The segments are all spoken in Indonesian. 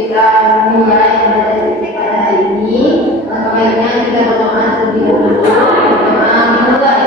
kita mulai pada hari ini. Baiknya kita berdoa terlebih dahulu. Berdoa mulai.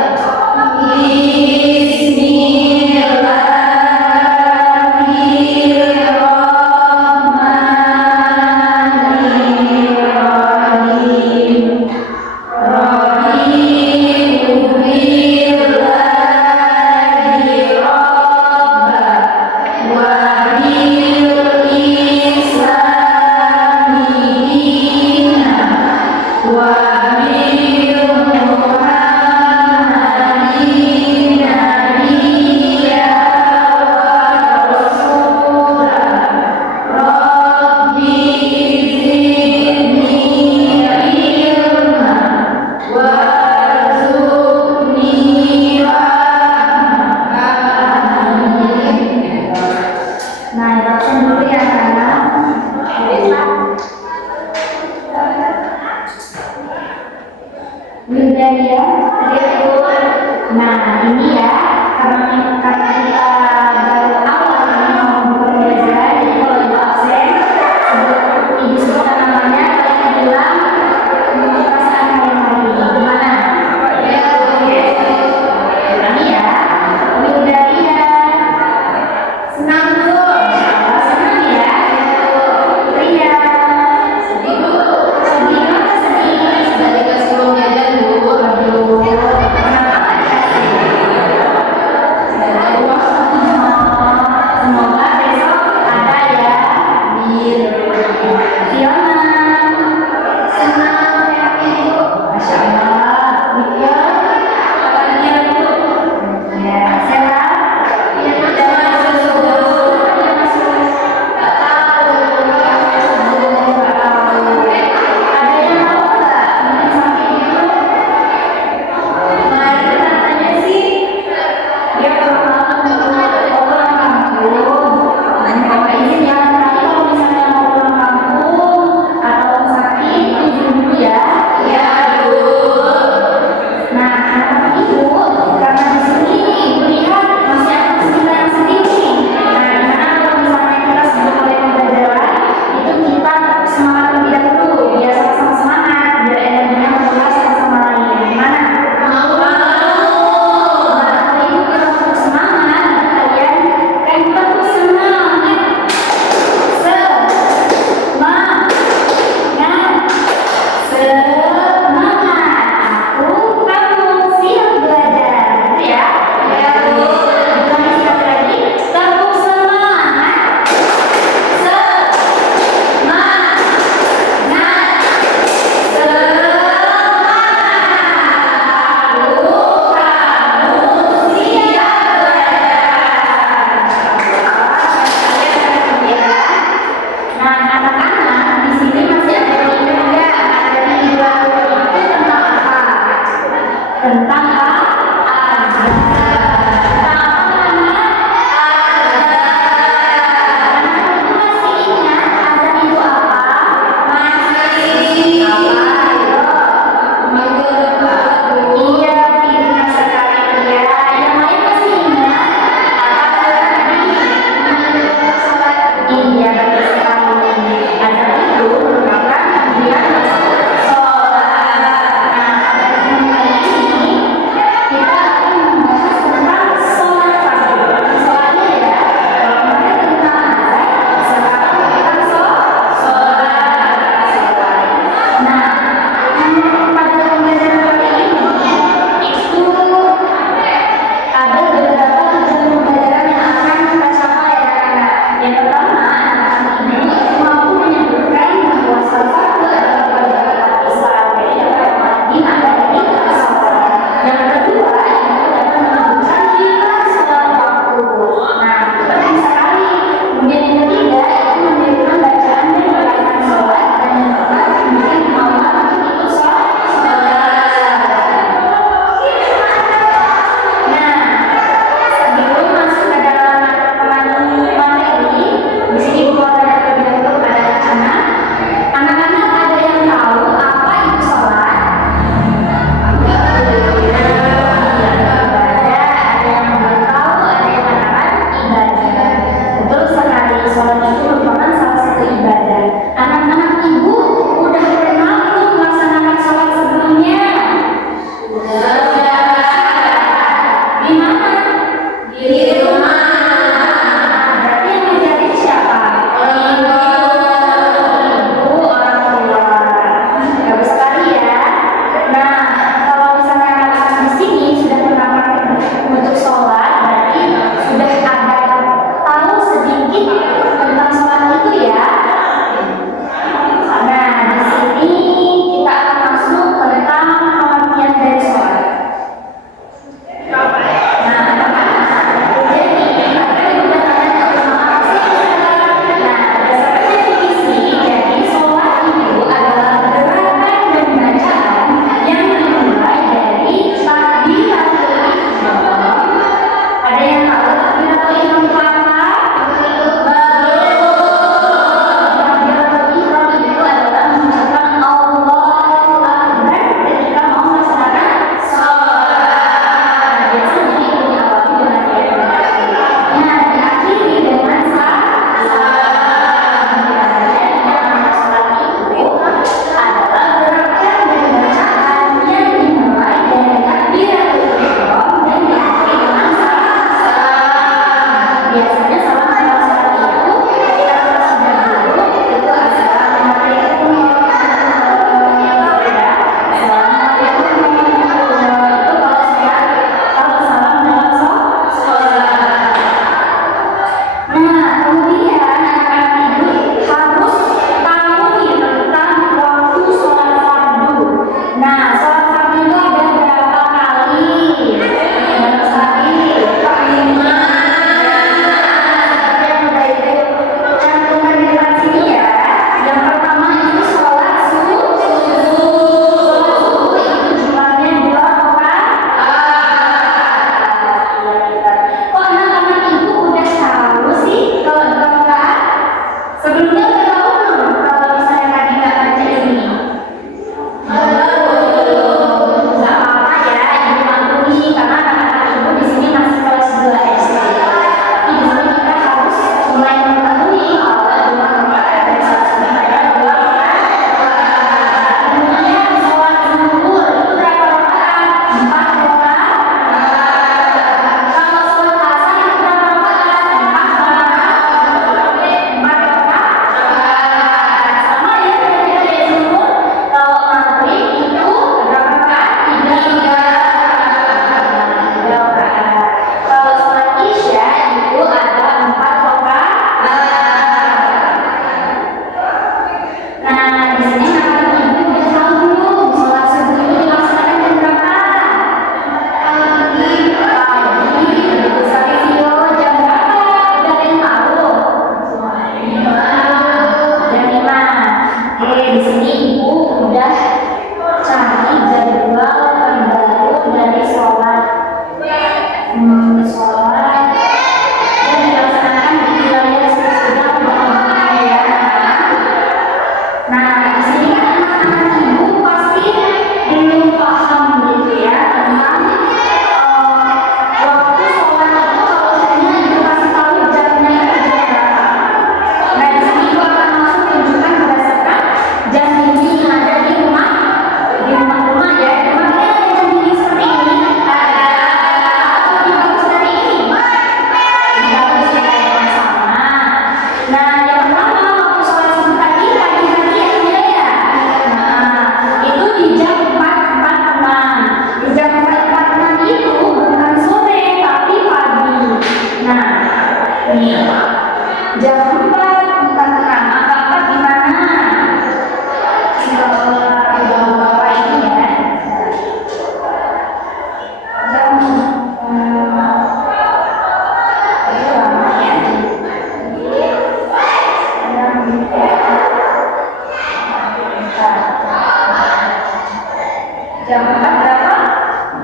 Jam 4 berapa?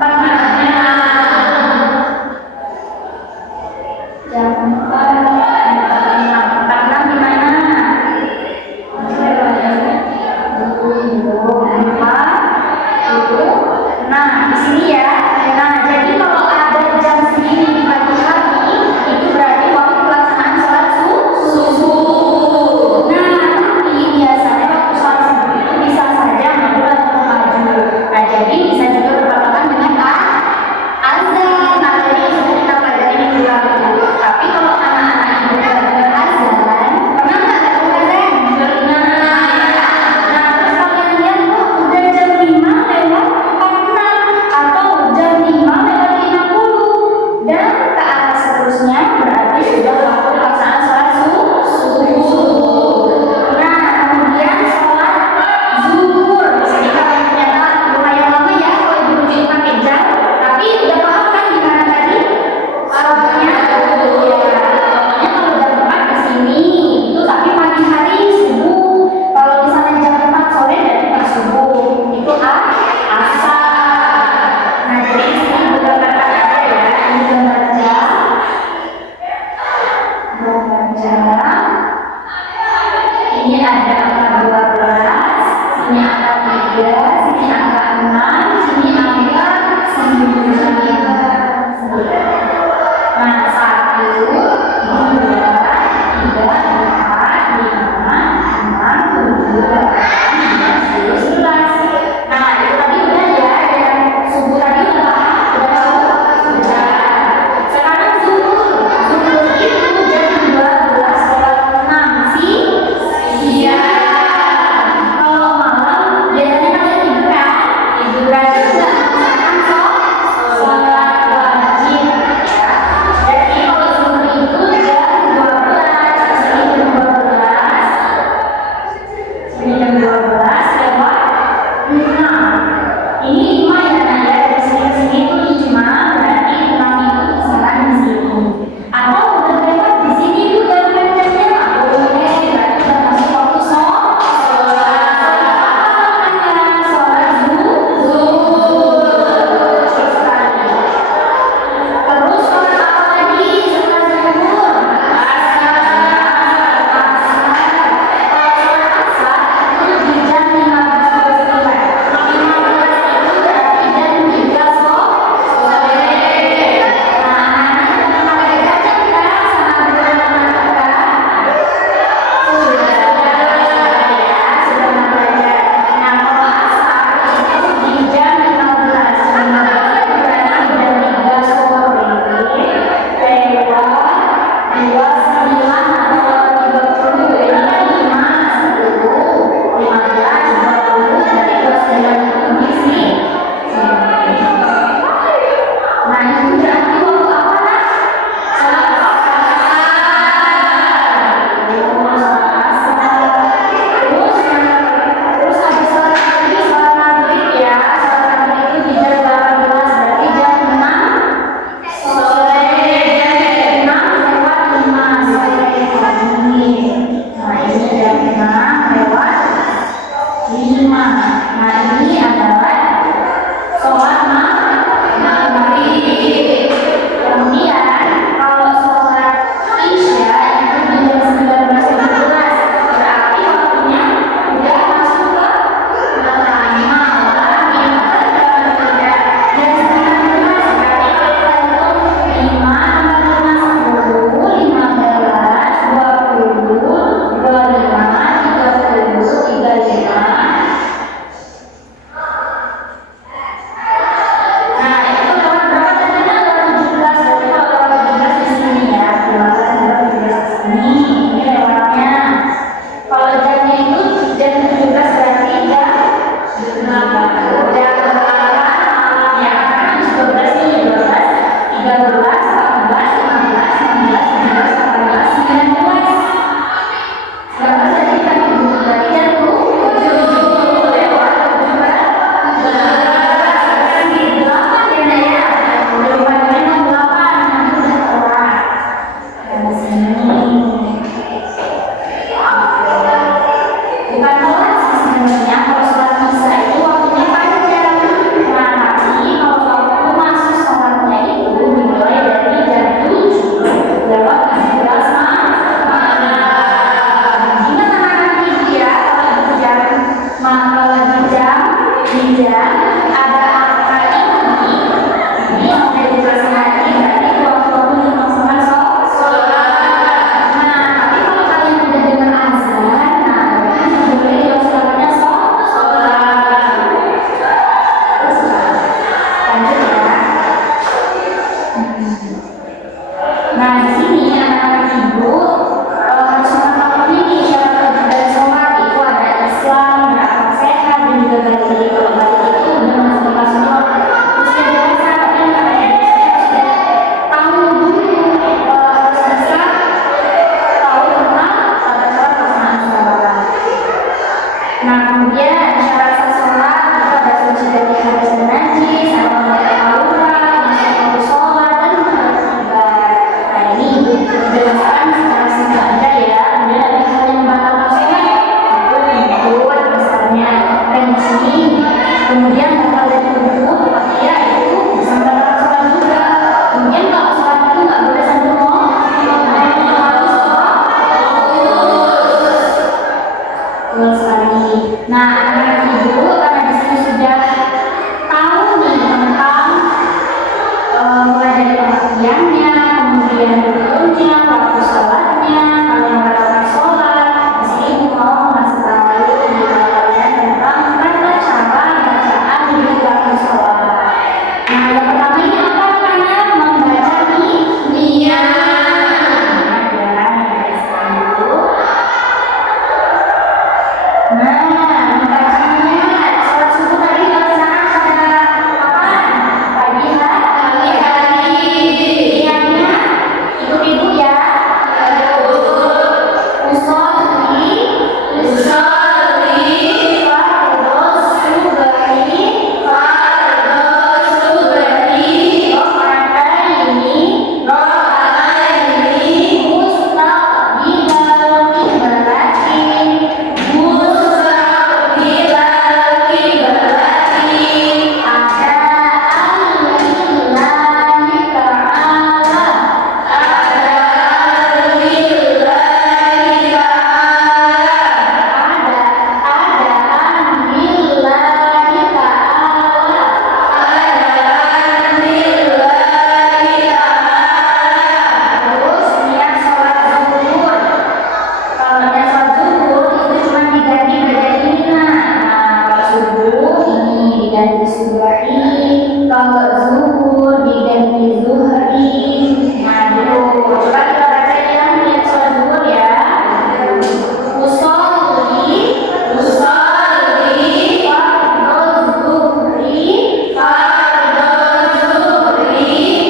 4 malamnya. Jam 4 46 di mana? Nah, di sini ya. Nah, jadi kalau ada jam segini di pagi hari, itu berarti waktu pelaksanaan sholat subuh. Nah, tapi biasanya waktu sholat subuh itu bisa saja mundur atau maju. Nah, jadi bisa juga berpapasan dengan azan. Nah, jadi sudah kita pelajari minggu lalu. Tapi kalau anak-anak itu dengar azan, pernah nggak dengar azan? Pernah. Nah, terus kalian lihat, oh, udah jam 5 lewat 46 atau jam 5 lewat 50 dan ke arah seterusnya, berarti sudah waktu pelaksanaan sholat subuh. Nah, kemudian sholat zuhur. Jadi kalau ternyata lumayan lama ya kalau dirujuk pakai jam, tapi udah paham kan gimana tadi? Sholatnya, pokoknya kalau jam 4 ke sini itu tapi pagi hari subuh. Kalau misalnya jam 4 sore berarti pas subuh. Itu asar. Nah, jadi di sini beberapa kata ya. Ini gambar jam. Ini ada angka 12, sini angka 3, sini angka 6, sini angka 9. Nah, 1, 2, 3, 4, 5, 6, 7, 8, 9, 10, 11. Nah, itu tadi udah ya, yang subuh tadi udah paham? Udah tahu? Sudah. Sekarang zuhur itu jam 12:06 siang. Kalau malam biasanya kalian betul sekali. Nah, anak-anak ibu karena di sini sudah tahu nih tentang mulai dari pengertiannya, kemudian rukunnya, waktu sholatnya, kalau melakukan sholat. Di sini ibu mau ngasih tahu di kalian tentang tata cara bacaan di waktu sholat. Nah, yang pertama ini apa namanya? Membaca niyat. Nah, membacanya sholat subuh tadi dilaksanakan pada kapan? Pagi hari. Niatnya ibu-ibu ya. Usolli fardhu subhi raka'ataini mustaqbilal qiblati adaan lillahi Terus niat sholat zuhur. Kalau niat sholat zuhur itu cuma diganti baca ini nah. Kalau subuh ini diganti subahi, kalau zuhur diganti zuhri. Nah dulu coba kita baca yang niat sholat zuhur ya. Usolli fardhu zuhri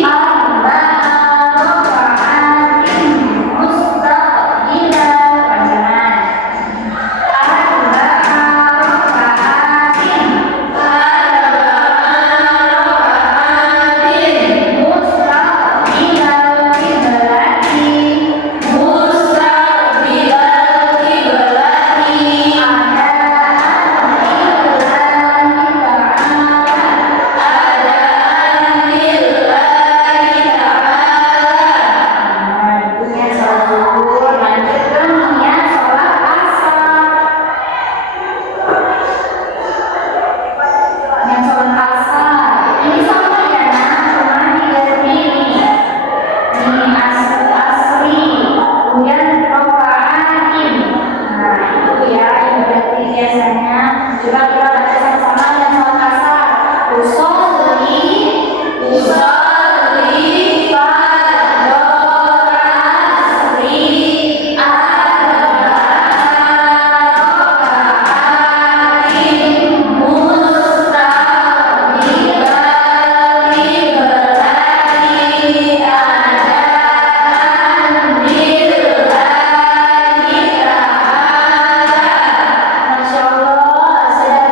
arba'a raka'atin mustaqbilal panjangan. Yang sholat asar ini sama ya nak, cuma diganti ini asri kemudian rokaatin. Nah itu ya yang berarti biasanya. Coba kita baca sama-sama yang sholat asar. Usolli fardhu asri arba'atin mustaqbilal qiblati adaan lillahi ta'ala. Masya Allah, sudah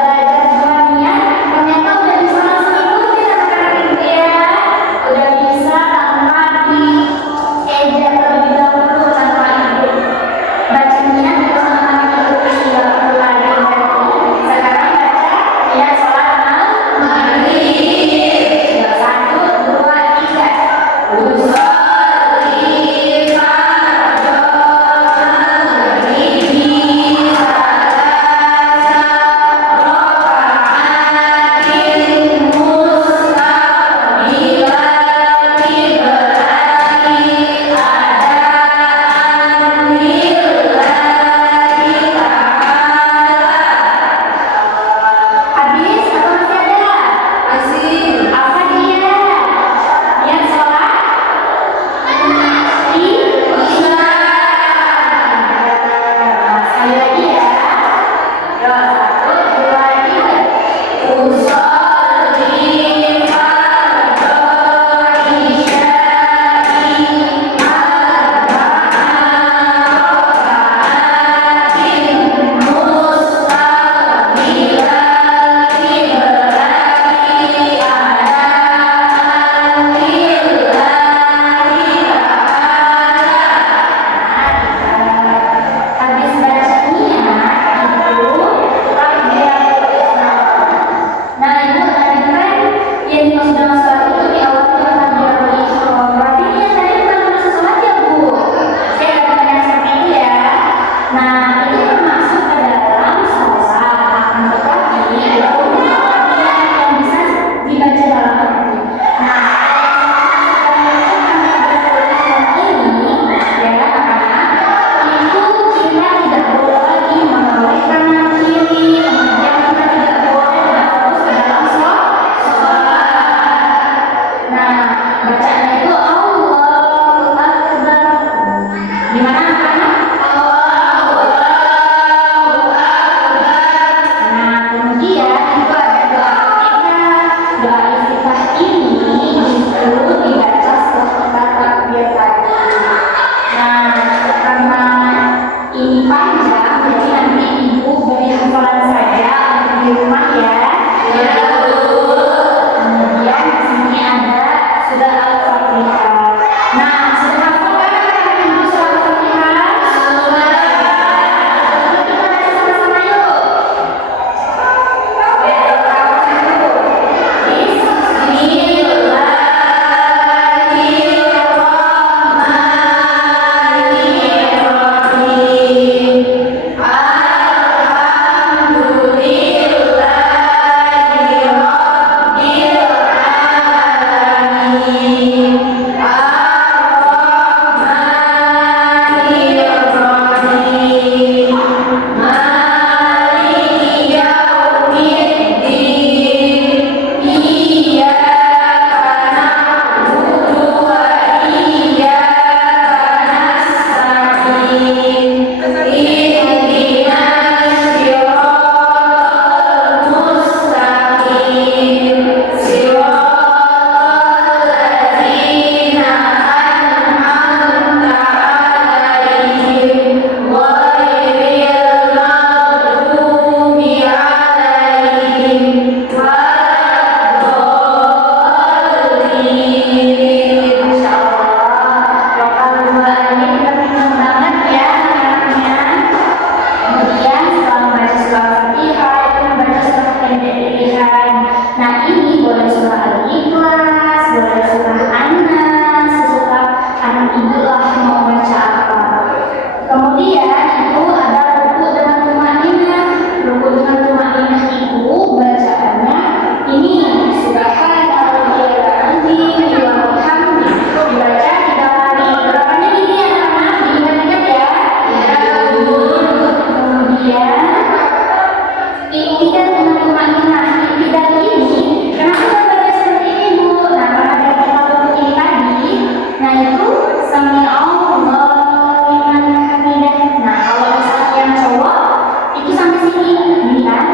ini kan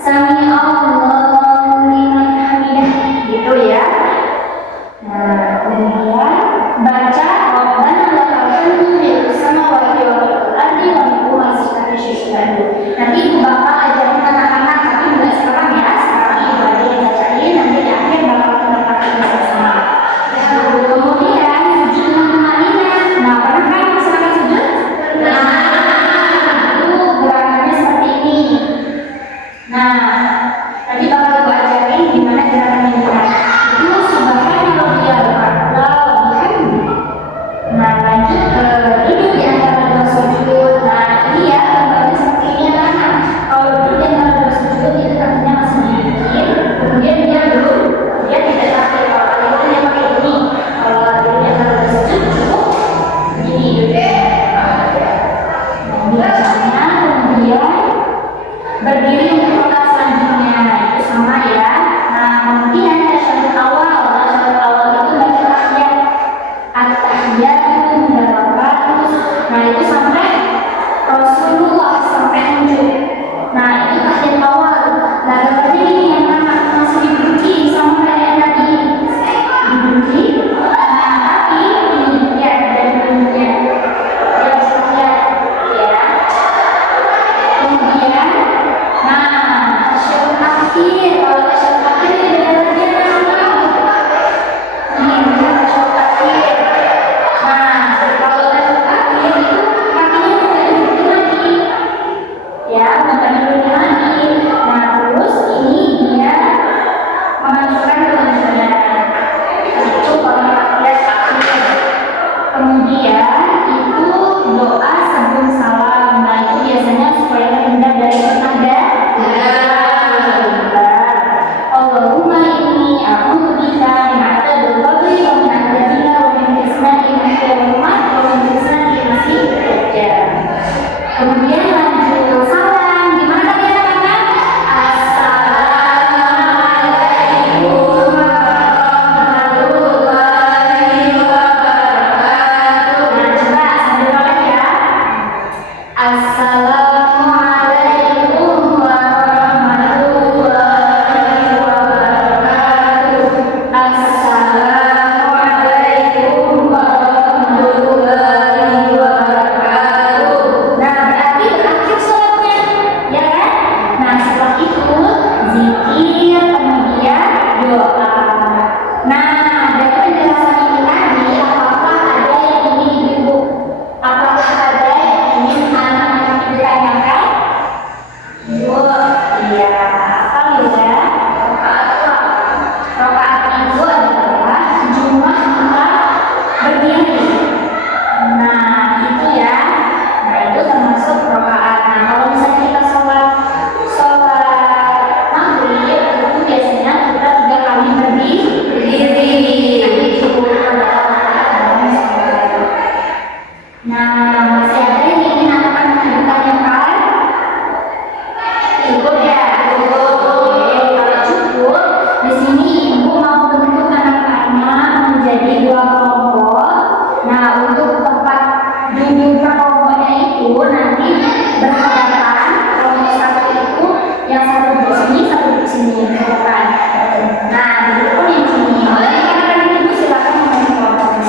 Sami Allahu liman hamidah gitu ya. Nah, kemudian baca Rabbana lakal hamdu bil samawati wal ardi wa min kulli syai'in. Nanti ibu bakal ajarin anak-anak, tapi enggak sekarang ya. Sekarang ibu aja yang bacain, nanti di akhir bakal kita pakai bersama. Kemudian sujud tumanina. Nah, pernah kan masyarakat sujud? Nah, itu gerakannya seperti ini. Nah, nanti bakal ibu ajarin gimana gerakannya benar. Itu subhanallah bihamdi. Nah, lanjut ke duduk di antara dua sujud. Nah, ini ya gambarnya seperti ini anak-anak. Kalau duduk di antara dua sujud itu kakinya masih dibikin, kemudian dia duduk, dia tidak pakai kalau itu dia pakai ini. Kalau duduk di antara dua sujud cukup begini duduknya. Nah, biasanya kemudian berdiri untuk rakaat selanjutnya itu sama ya. Nah, kemudian tasyahud awal itu baca tahiyat. At-tahiyat itu mudarakat. Nah, itu sampai Rasulullah sampai muncul. Nah, itu tahiyat awal. Nah, berarti ini yang masih diduduki sama kayak tadi diduduki. Nah, tapi ini ya dari bentuknya dia tahiyat ya. Kemudian, nah, tasyahud akhir. Kalau tasyahud akhir ini dia apa? Ini dia tasyahud akhir. Nah, kalau tasyahud akhir itu kakinya bukan didudukin lagi, ya, bukan didudukin lagi. Nah, terus ini dia memasukkan kelenturan. Itu kalau tahiyat akhir. Kemudian itu doa sebelum salam. Nah, itu biasanya supaya terhindar dari fitnah Allahumma inni a'udzubika min adzabil qabri wa min adzabil wa min fitnatil mahya wal mamat wa min fitnatil masiih dajjal. Kemudian lanjut salam. Gimana tadi anak-anak? Assalamualaikum warahmatullahi wabarakatuh. Nah, coba sambil balik ya. Assalamualaikum warahmatullahi wabarakatuh. Assalamualaikum warahmatullahi wabarakatuh. Nah, berarti berakhir sholatnya, ya kan? Nah, setelah itu zikir, kemudian doa. Nah, dari penjelasan ini tadi, apakah ada yang ingin ibu? Apakah ada yang ingin anak-anak ditanyakan? Iya, apa ya? Rakaat itu adalah jumlah tempat berdiri. Nah, itu ya. Nah, itu termasuk rakaat. Nah, kalau misalnya kita sholat maghrib itu biasanya kita 3 kali berdiri. Itu adalah rakaat dalam sholat. Nah, masih ada yang ingin anak-anak ditanyakan? Cukup ya? Oke, kalau cukup, di sini ibu mau bentuk anak-anak menjadi 2 kelompok. Nah, untuk tempat duduk kelompoknya itu nanti berhadapan. Kelompok satu itu yang satu di sini, satu di sini berhadapan. Nah, duduk pun yang sini. Oleh anak-anak ibu silakan memilih kelompoknya.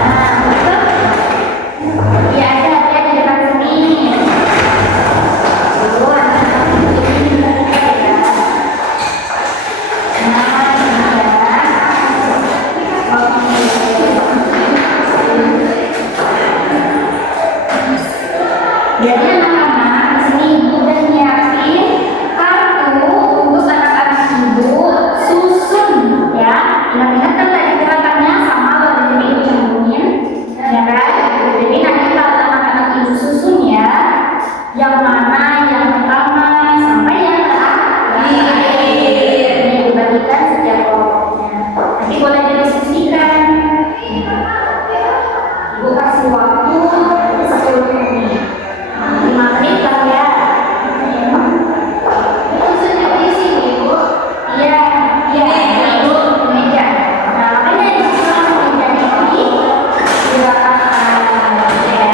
Nah, betul? Ya, ada di depan sini. Dulu anak-anak ini berhadapan ya. Nah, jadi anak-anak di sini ibu udah nyiapin kartu untuk anak-anak ibu susun ya. Ingat-ingat kan tadi gerakannya sama kalau di sini ibu cantumin, ya kan? Jadi nanti kalau anak-anak ibu susun ya, yang mana yang pertama sampai yang terakhir. Ini dibagikan setiap kelompoknya. Nanti boleh didiskusikan. Ibu kasih waktu 10 menit. 5 menit lah ya. Itu sudah di sini, Bu. Iya, Ibu, meja. Nah, makanya di sini langsung meja ini gerakan ya.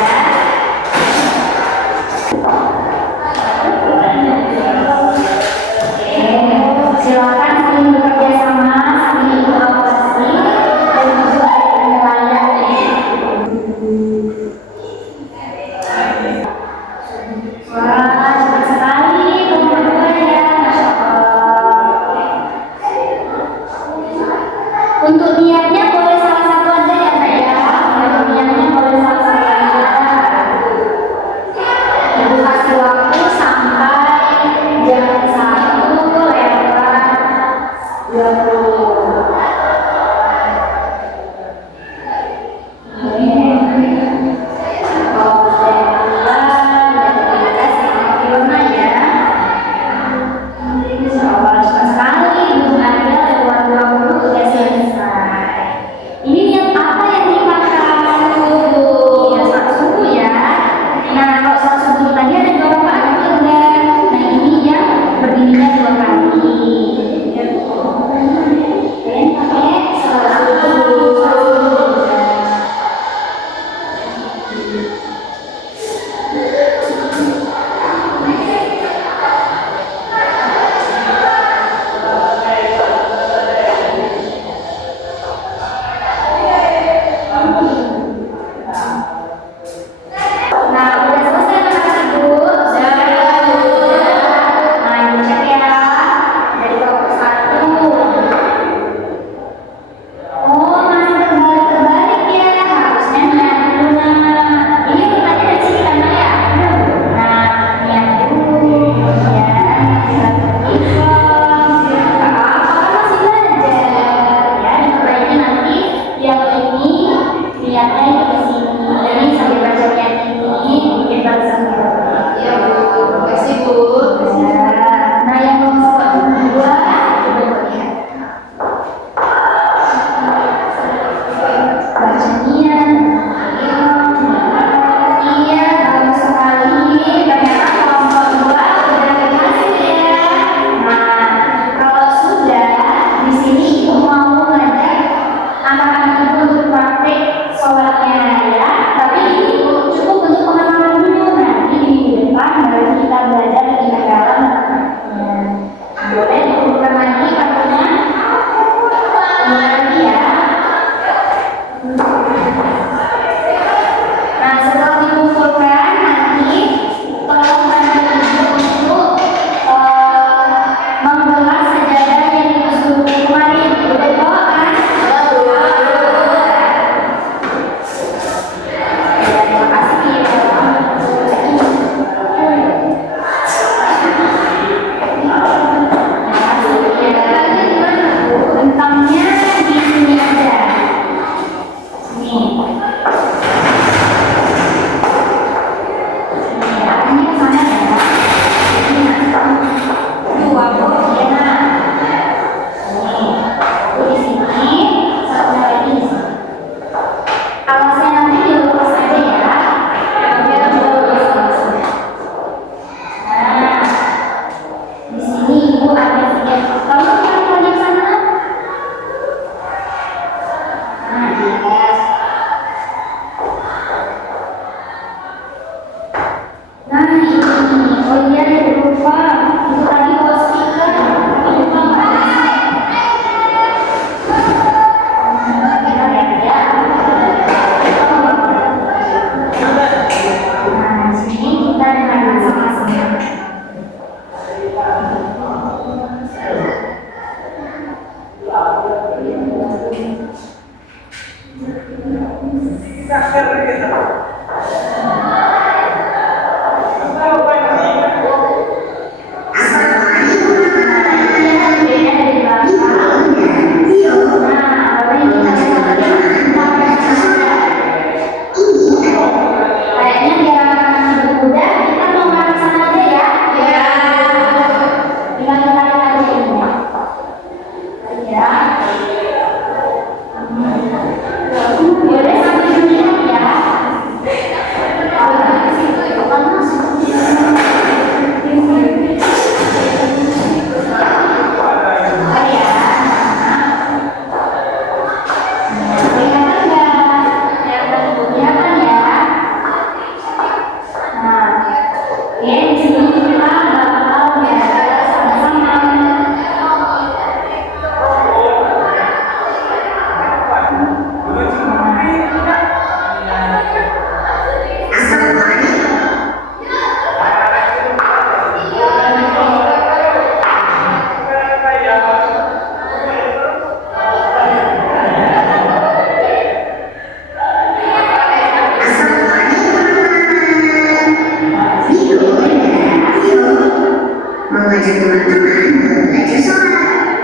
teman-teman belajar sholat.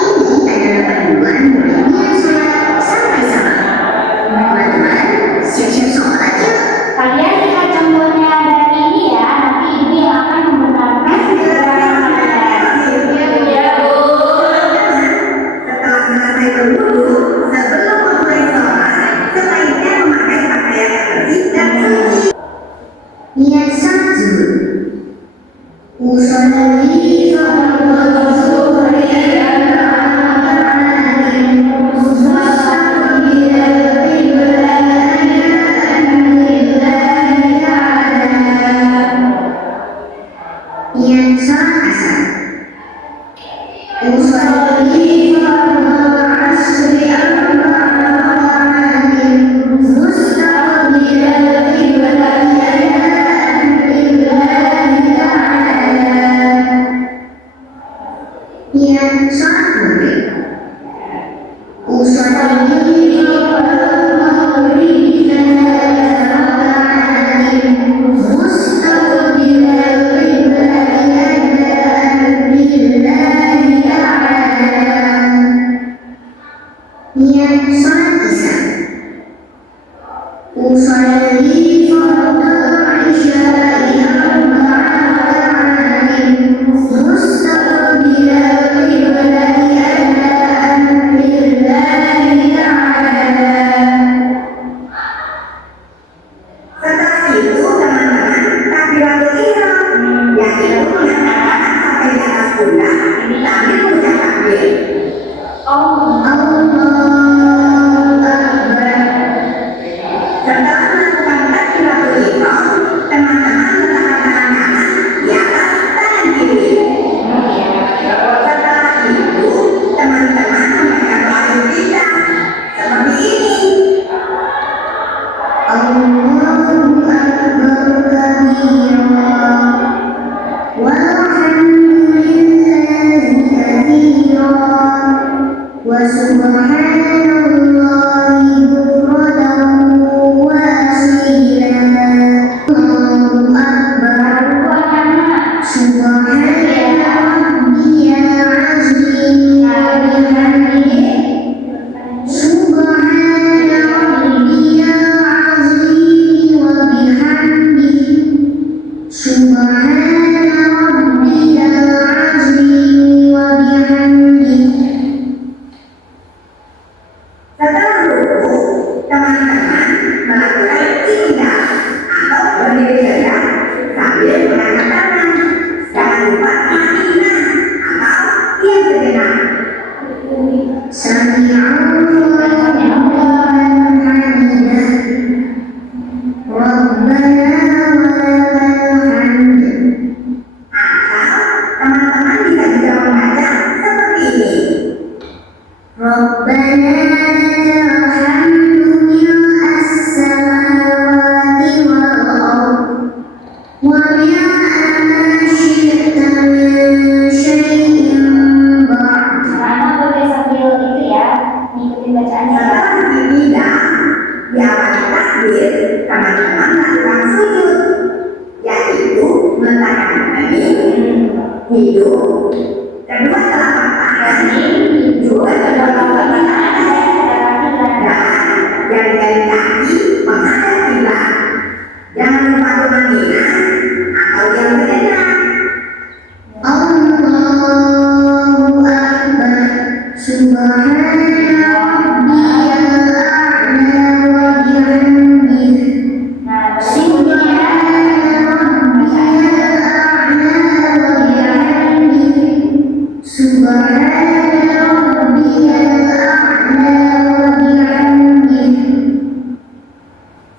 Ini adalah panduan muridnya sholat sampai sama. Teman-teman, siap-siap sholat yuk. Kalian lihat contohnya dari ini ya. Nanti ibu yang akan membenarkan keterangan kalian. Ya, Bu. Setelah selesai berwudu, sebelum memulai sholat, sebaiknya memakai pakaian yang bersih dan suci. Niat sholat dulu. Usolli sholawat zuhri niat sholat asar. Usolli sholawat asri niat sholat maghrib. Usolli niat sholat isya. Usolli sholat isya'i arba'atin mustaqbilal qiblati adaan lillahi ta'ala. Setelah itu teman-teman takbiratul ihram, yaitu mengatakan sampai di atas pundak sambil mengucap takbir. Allahu Akbar. Setelah melakukan takbiratul ihram, teman-teman meletakkan tangan kanan di atas tangan kiri. Setelah itu, teman-teman membaca doa iftitah seperti ini. Allahu Akbar kabira walhamdulillahi katsira wa subhanallahi bukratan wa asila. Allahu Akbar subhana rabbiyal azim wa bihamdihi subhana rabbiyal azim wa bihamdihi subhana rabbiyal azim wa bihamdihi. Setelah ruku, teman-teman melakukan iktidal atau berdiri tegak sambil mengangkat tangan. Jangan lupa makina atau diam sejenak. Sami'allahu liman hamidah. Rabbana walakal hamd. Atau teman-teman bisa juga membaca seperti ini. Rabbana lakal hamdu mil'as samawati wal ardh wa mil'a ma syi'ta min syai'in ba'd. Anak boleh sambil itu ya, ngikutin bacaannya. Setelah iktidal, diawali takbir, teman-teman melakukan sujud, yaitu meletakkan kaki, hidung, kedua telapak tangan, dua kedua telapak tangan, dan jari-jari kaki menghadap kiblat. Jangan lupa tumanina atau diam sejenak. Allahu Akbar subhana rabbiyal a'la wa bihamdihi Nah, berikutnya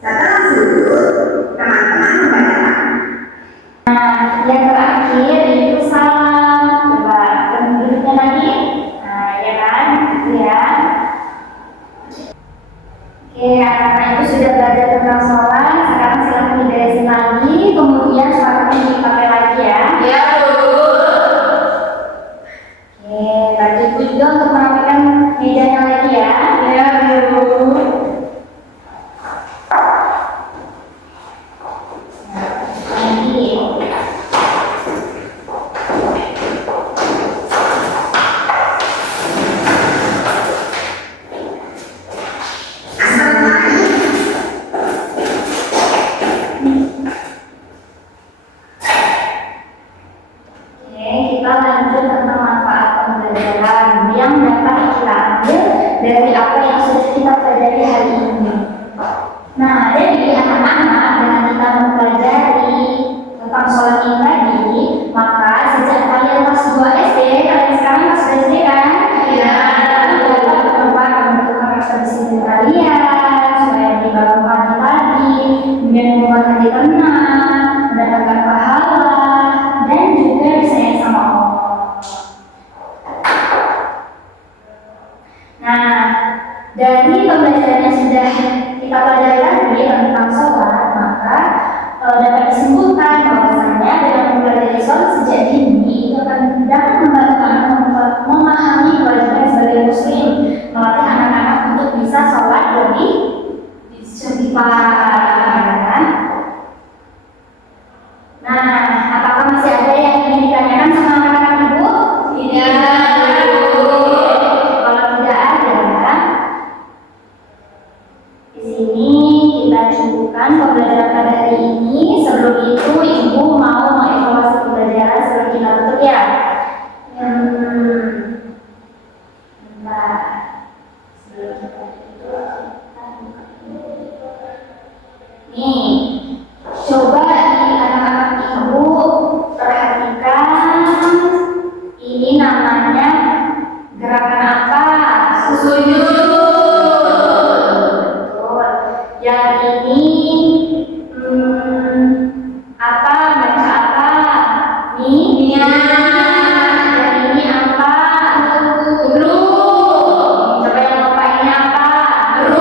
setelah sujud, teman-teman membaca takbir. Nah, yang terakhir itu salam. Coba berikutnya lagi. Nah, ya kan, gitu ya. Oke, anak-anak itu sudah belajar tentang sholat. Sekarang silahkan diberesin lagi. Kemudian sholatnya dipakai lagi ya. Ya, Bu. Oke, bantu ibu juga untuk merapikan mejanya lagi ya. Ya, Bu. Lagi. lanjut tentang manfaat pembelajaran yang dapat kita ambil dari apa yang sudah kita pelajari hari ini. Nah, jadi anak-anak dengan kita mempelajari tentang sholat ini tadi, maka sejak kalian kelas 2 SD, kalian sekarang kelas SD kan? Iya. Dapat membentuk karakter disiplin kalian supaya dibangun pagi, kemudian membuat hati tenang, mendapatkan pahala, dan juga disayang sama Allah. Nah, dari pembelajaran yang sudah kita pelajari tadi tentang sholat, maka dapat disimpulkan bahwasanya dengan mempelajari sholat sejak dini itu akan dapat membantu anak memahami kewajiban sebagai muslim, melatih anak-anak untuk bisa sholat lebih cepat. Nah, apakah masih ada yang ingin ditanyakan sama anak-anak ibu? Tidak. Kalau tidak ada, di sini kita cukupkan pembelajaran pada hari ini. Sebelum itu, ibu mau mengevaluasi pembelajaran sebelum kita tutup ya. Bentar. Sebelum kita tutup, nih, coba di anak-anak ibu perhatikan, ini namanya gerakan apa? Sujud. Betul. Yang ini apa? Baca apa? Nih. Yang ini apa? Coba yang lupa ini apa? Yang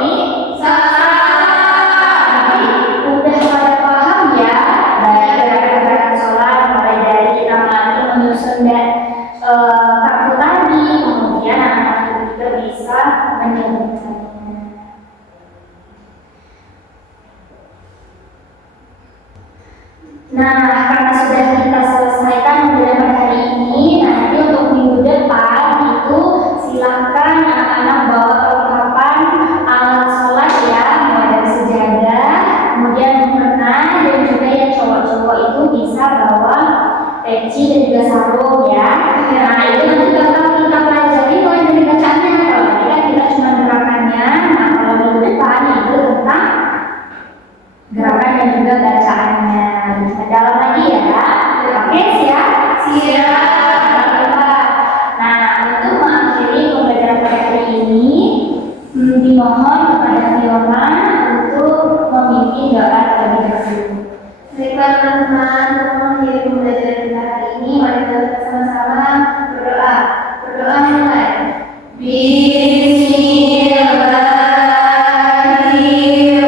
ini tapi udah pada paham ya dari gerakan-gerakan sholat, mulai dari kita melatih menyusun dan kartu tadi, kemudian anak-anak itu juga bisa menyebutkannya. Nah, karena sudah kita selesaikan pembelajaran hari ini, nanti untuk minggu depan itu silakan anak-anak bawa perlengkapan alat sholat ya, mulai dari sejadah, kemudian mukena, dan juga yang cowok-cowok itu bisa bawa peci dan juga sarung ya. Nah, itu nanti bakal kita pelajari mulai dari bacaannya. Kalau tadi kan kita cuma gerakannya, nah kalau minggu depan itu tentang gerakan dan juga bacaannya. Dalam lagi ya. Oke, siap? Siap. Nah, untuk mengakhiri pembelajaran pada hari ini, dimohon kepada Fiona untuk memimpin doa terlebih dahulu. Baiklah teman-teman, mengakhiri pembelajaran kita hari ini, mari kita bersama-sama berdoa. Berdoa mulai. Bismillahirrahmanirrahim.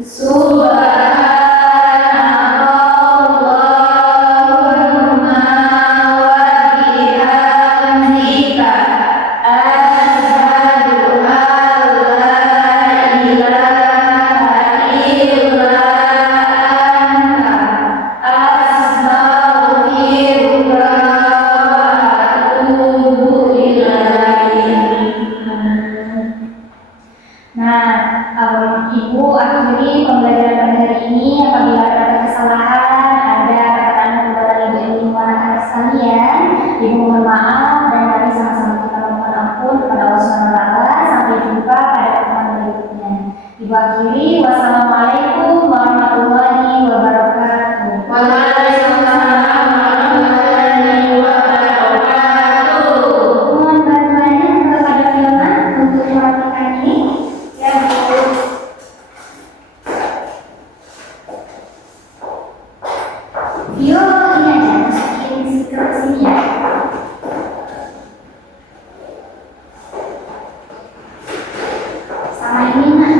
Subhanallahumma wa bihamdika asyhadu an la ilaha illa anta astaghfiruka wa atubu ilaik. Nah, Ibu akhiri pembelajaran pada hari ini. Apabila ada kesalahan, ada perkataan perbuatan Ibu yang menyinggung anak sekalian, Ibu mohon maaf dan mari sama-sama kita mohon ampun kepada Allah SWT. Sampai jumpa pada pertemuan berikutnya. Ibu akhiri, wassalamualaikum warahmatullahi wabarakatuh. Waalaikumsalam warahmatullahi wabarakatuh. Mohon bantuannya kepada Fiona untuk melakukan ini. Ya, Bu. Vio, ini aja masukin stiker ke sini ya. Sama ini, Nak.